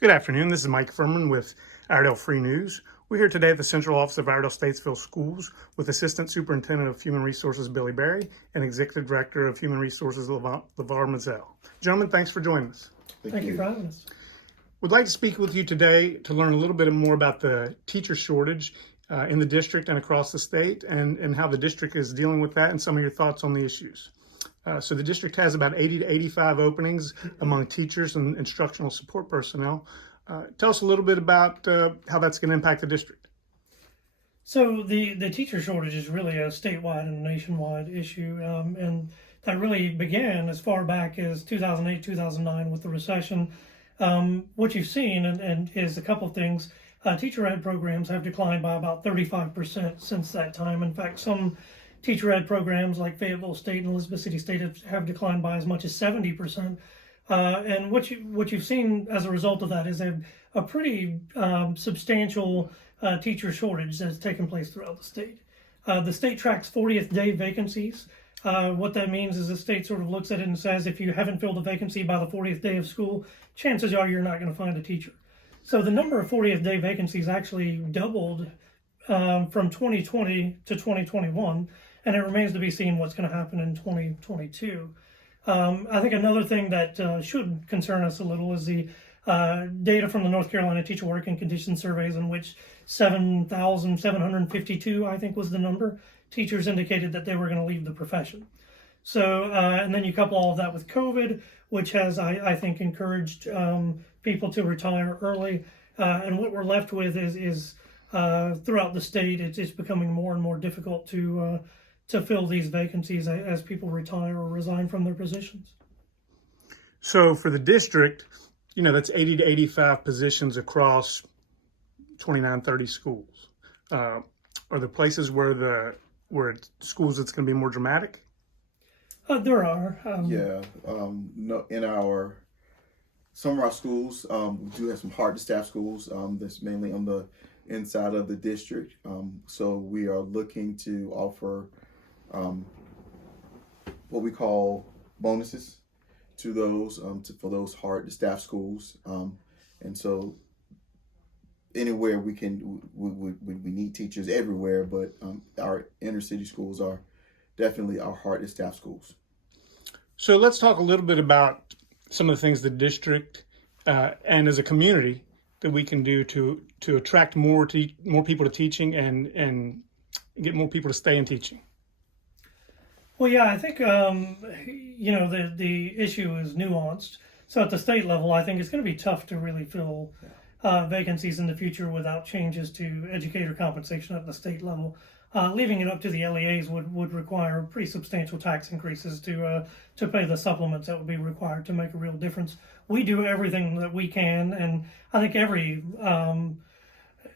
Good afternoon. This is Mike Furman with Iredell Free News. We're here today at the Central Office of Iredell-Statesville Schools with Assistant Superintendent of Human Resources Billie and Executive Director of Human Resources LeVar Mizelle. Gentlemen, thanks for joining us. Thank you for having us. We'd like to speak with you today to learn a little bit more about the teacher shortage in the district and across the state, and how the district is dealing with that and some of your thoughts on the issues. So the district has about 80 to 85 openings among teachers and instructional support personnel. Tell us a little bit about how that's going to impact the district. So the teacher shortage is really a statewide and nationwide issue, and that really began as far back as 2008, 2009 with the recession. What you've seen and is a couple of things. Teacher ed programs have declined by about 35% since that time. In fact, some teacher ed programs like Fayetteville State and Elizabeth City State have declined by as much as 70%. And what you've seen as a result of that is a pretty substantial teacher shortage that's taken place throughout the state. The state tracks 40th day vacancies. What that means is the state sort of looks at it and says, if you haven't filled a vacancy by the 40th day of school, chances are you're not going to find a teacher. So the number of 40th day vacancies actually doubled from 2020 to 2021, and it remains to be seen what's going to happen in 2022. I think another thing that should concern us a little is the data from the North Carolina Teacher Working Conditions Surveys, in which 7,752, I think was the number, teachers indicated that they were going to leave the profession. So, and then you couple all of that with COVID, which has, I think, encouraged people to retire early. And what we're left with is throughout the state, it's becoming more and more difficult to fill these vacancies as people retire or resign from their positions. So for the district, that's 80 to 85 positions across 29, 30 schools. Are there places where schools it's going to be more dramatic? There are. No, in some of our schools, we do have some hard to staff schools. That's mainly on the inside of the district. So we are looking to offer what we call bonuses to those for those hard to staff schools. And so anywhere we need teachers everywhere, but our inner city schools are definitely our hard to staff schools. So let's talk a little bit about some of the things the district and as a community that we can do to attract more people to teaching and get more people to stay in teaching. Well, yeah, I think the issue is nuanced. So at the state level, I think it's going to be tough to really fill vacancies in the future without changes to educator compensation at the state level. Leaving it up to the LEAs would require pretty substantial tax increases to pay the supplements that would be required to make a real difference. We do everything that we can, and I think every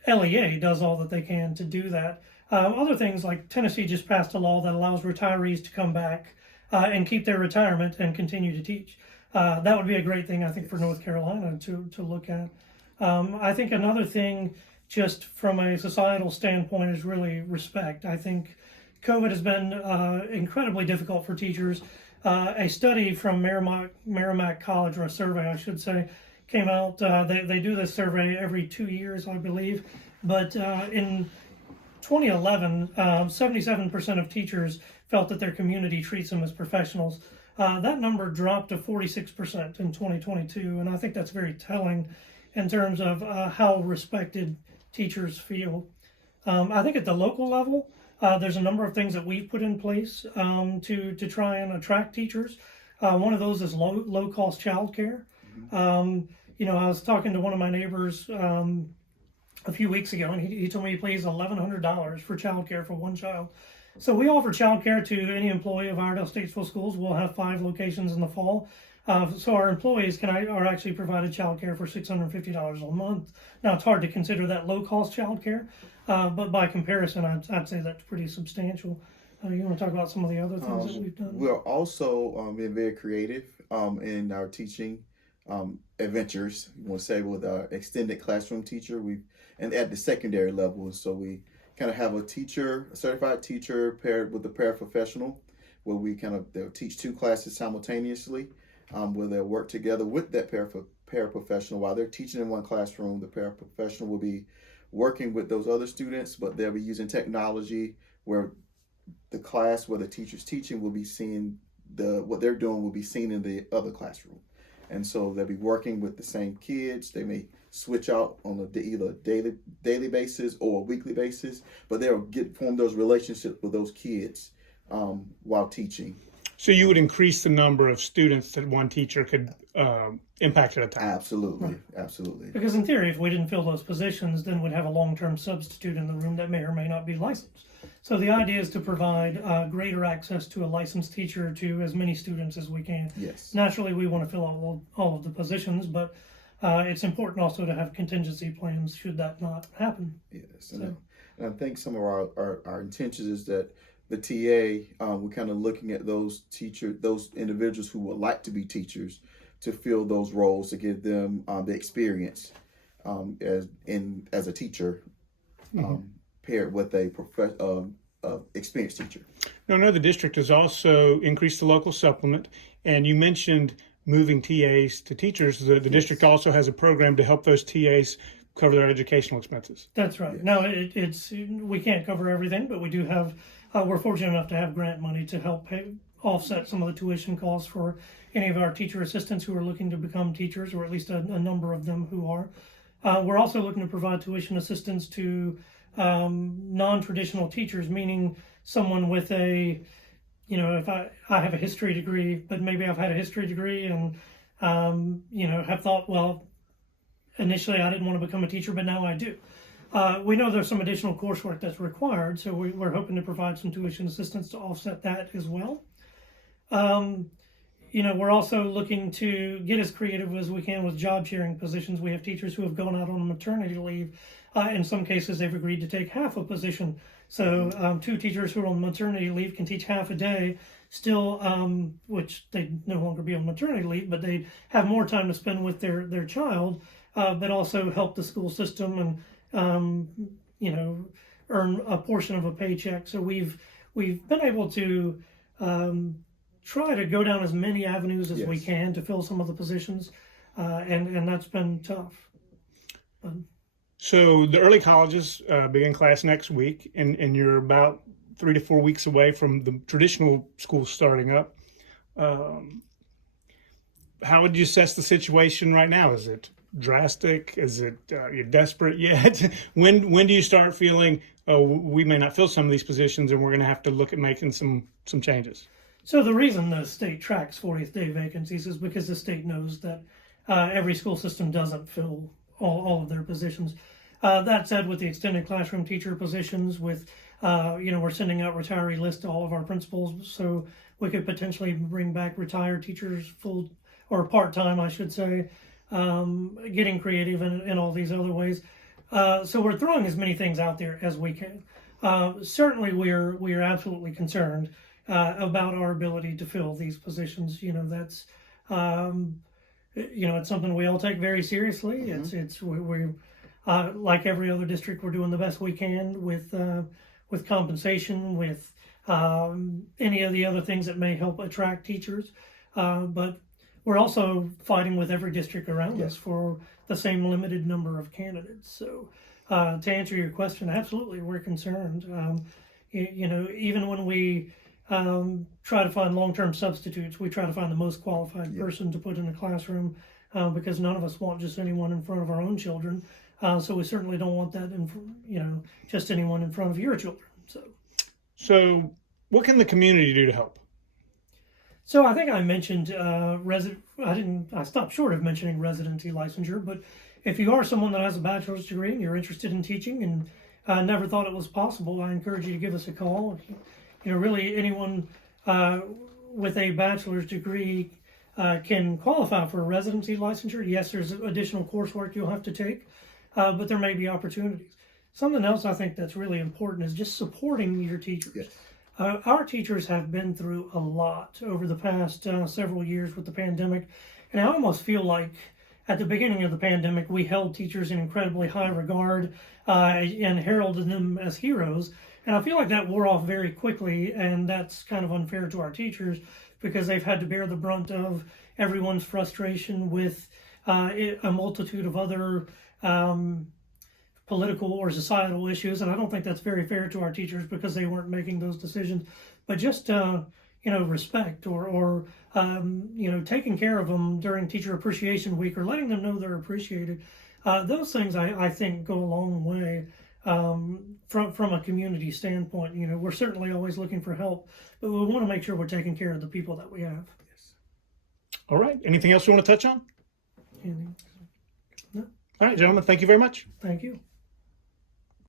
LEA does all that they can to do that. Other things like Tennessee just passed a law that allows retirees to come back and keep their retirement and continue to teach. That would be a great thing, I think, for North Carolina to look at. I think another thing, just from a societal standpoint, is really respect. I think COVID has been incredibly difficult for teachers. A study from Merrimack College, or a survey, I should say, came out. They do this survey every 2 years, I believe. But in 2011, 77% of teachers felt that their community treats them as professionals. That number dropped to 46% in 2022, and I think that's very telling in terms of how respected teachers feel. I think at the local level, there's a number of things that we've put in place to try and attract teachers. One of those is low-cost childcare. I was talking to one of my neighbors a few weeks ago, and he told me he pays $1,100 for childcare for one child. So we offer childcare to any employee of Iredell-Statesville Schools. We'll have 5 locations in the fall. So our employees are actually provided childcare for $650 a month. Now, it's hard to consider that low-cost childcare, but by comparison, I'd say that's pretty substantial. You want to talk about some of the other things that we've done? We're also being very creative in our teaching adventures. You want to say with our extended classroom teacher, and at the secondary level, so we kind of have a certified teacher paired with a paraprofessional, where they'll teach 2 classes simultaneously, where they'll work together with that paraprofessional. While they're teaching in one classroom, the paraprofessional will be working with those other students, but they'll be using technology where the class where the teacher's teaching will be seeing what they're doing will be seen in the other classroom. And so they'll be working with the same kids. They may switch out on either daily basis or a weekly basis, but they'll form those relationships with those kids while teaching. So you would increase the number of students that one teacher could impact at a time? Absolutely, Right. absolutely. Because in theory, if we didn't fill those positions, then we'd have a long-term substitute in the room that may or may not be licensed. So the idea is to provide greater access to a licensed teacher to as many students as we can. Yes. Naturally, we want to fill all of the positions, but it's important also to have contingency plans should that not happen. Yes, and I think some of our intentions is that the TA, we're kind of looking at those individuals who would like to be teachers to fill those roles, to give them the experience as a teacher, paired with a experienced teacher. Now, I know the district has also increased the local supplement, and you mentioned moving TAs to teachers. The district also has a program to help those TAs cover their educational expenses. That's right. Yes. Now, we can't cover everything, but we do have, we're fortunate enough to have grant money to help offset some of the tuition costs for any of our teacher assistants who are looking to become teachers, or at least a number of them who are. We're also looking to provide tuition assistance to non-traditional teachers, meaning someone with if I have a history degree, but maybe I've had a history degree and, have thought, well, initially I didn't want to become a teacher, but now I do. We know there's some additional coursework that's required, so we're hoping to provide some tuition assistance to offset that as well. We're also looking to get as creative as we can with job sharing positions. We have teachers who have gone out on maternity leave. In some cases, they've agreed to take half a position. So 2 teachers who are on maternity leave can teach half a day, still, which they'd no longer be on maternity leave, but they have more time to spend with their child, but also help the school system and, earn a portion of a paycheck. So we've been able to try to go down as many avenues as we can to fill some of the positions, and that's been tough. So the early colleges begin class next week, and you're about 3 to 4 weeks away from the traditional schools starting up. How would you assess the situation right now? Is it drastic? Is it you're desperate yet? When do you start feeling, oh, we may not fill some of these positions, and we're going to have to look at making some changes? So the reason the state tracks 40th day vacancies is because the state knows that every school system doesn't fill all of their positions. That said, with the extended classroom teacher positions, with we're sending out retiree lists to all of our principals, so we could potentially bring back retired teachers full or part-time, I should say, getting creative in all these other ways. So we're throwing as many things out there as we can. Certainly, we are absolutely concerned about our ability to fill these positions. That's it's something we all take very seriously. We like every other district, we're doing the best we can with compensation, with any of the other things that may help attract teachers. But we're also fighting with every district around us for the same limited number of candidates. So to answer your question, absolutely, we're concerned. Even when we try to find long-term substitutes, we try to find the most qualified person to put in the classroom, because none of us want just anyone in front of our own children. So we certainly don't want that just anyone in front of your children. So what can the community do to help? So I think I mentioned I stopped short of mentioning residency licensure, but if you are someone that has a bachelor's degree and you're interested in teaching and never thought it was possible, I encourage you to give us a call. Really anyone with a bachelor's degree can qualify for a residency licensure. Yes, there's additional coursework you'll have to take, but there may be opportunities. Something else I think that's really important is just supporting your teachers. Yes. Our teachers have been through a lot over the past several years with the pandemic, and I almost feel like at the beginning of the pandemic, we held teachers in incredibly high regard and heralded them as heroes. And I feel like that wore off very quickly, and that's kind of unfair to our teachers because they've had to bear the brunt of everyone's frustration with a multitude of other political or societal issues, and I don't think that's very fair to our teachers because they weren't making those decisions. But just respect or taking care of them during Teacher Appreciation Week or letting them know they're appreciated. Those things I think go a long way from a community standpoint. We're certainly always looking for help, but we want to make sure we're taking care of the people that we have. All right. Anything else you want to touch on? Anything? No? All right, gentlemen. Thank you very much. Thank you.